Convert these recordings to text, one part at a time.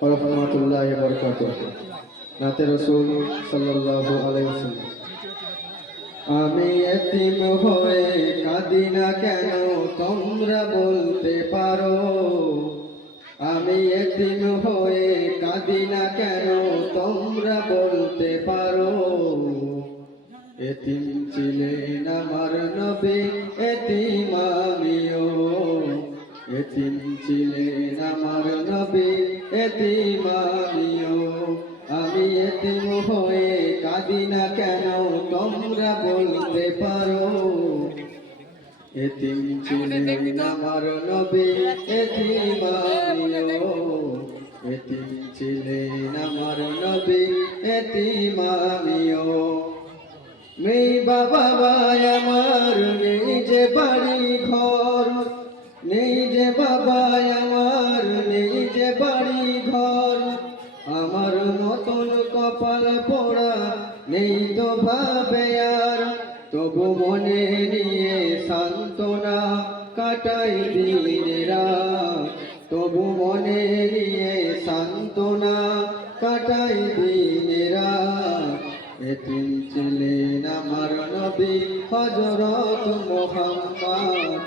ওয়া রাহমাতুল্লাহি ওয়া বারাকাতুহু। নাতে রাসূল সাল্লাল্লাহু আলাইহি ওয়াসাল্লাম। আমি এতিম হয়ে কাঁদি না কেন তোমরা বলতে পারো, আমি এতিম হয়ে কাঁদি না কেন তোমরা বলতে পারো। এতিম ছিলেন আমার নবী, এতিম আমিও। এতিম ছিলেন আমার নবী, এতিম আমিও। আমি এতিম হয়ে কাঁদি না কেন তোমরা বলতে পারো। এতিম ছিলেন আমার নবী, এতিম আমিও। এতিম ছিলেন আমার নবী, এতিম আমিও। নেই বাবা ভাই আমার, নেই যে বাড়ি ঘর, নেই যে বাবা আমার, নেই যে বাড়ি ঘর। আমার মতন কপাল পোড়া নেই তো ভাবে আর, তবু মনে নিয়ে সান্ত্বনা কাটাই দিনেরা। তবু মনে নিয়ে সান্ত্বনা কাটাই দিনেরা। এতিম ছিলেন আমার নবী হযরত মুহাম্মদ।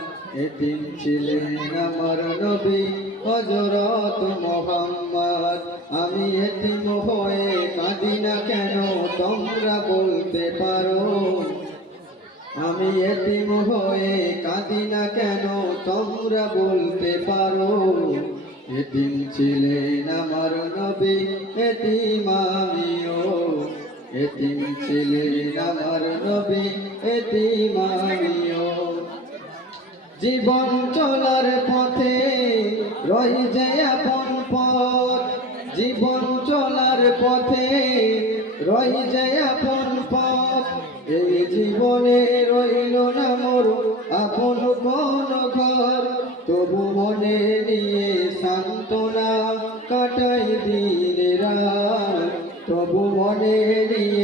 এতিম ছিলেন আমার নবী হযরত মুহাম্মদ। আমি এতিম হয়ে কাঁদি না কেন তোমরা বলতে পারো। আমি এতিম হয়ে কাঁদি না কেন তোমরা বলতে পারো। এতিম ছিলেন আমার নবী, এতিম আমিও। এতিম ছিলেন আমার নবী, এতিম আমিও। জীবন চলার পথে রই যে আপন পথ, জীবন চলার পথে রই যে আপন পথ। এই জীবনে রইল না মোর আপন কোন ঘর, তবু মনে নিয়ে সান্ত্বনা কাটাই দিনেরা। তবু মনে নিয়ে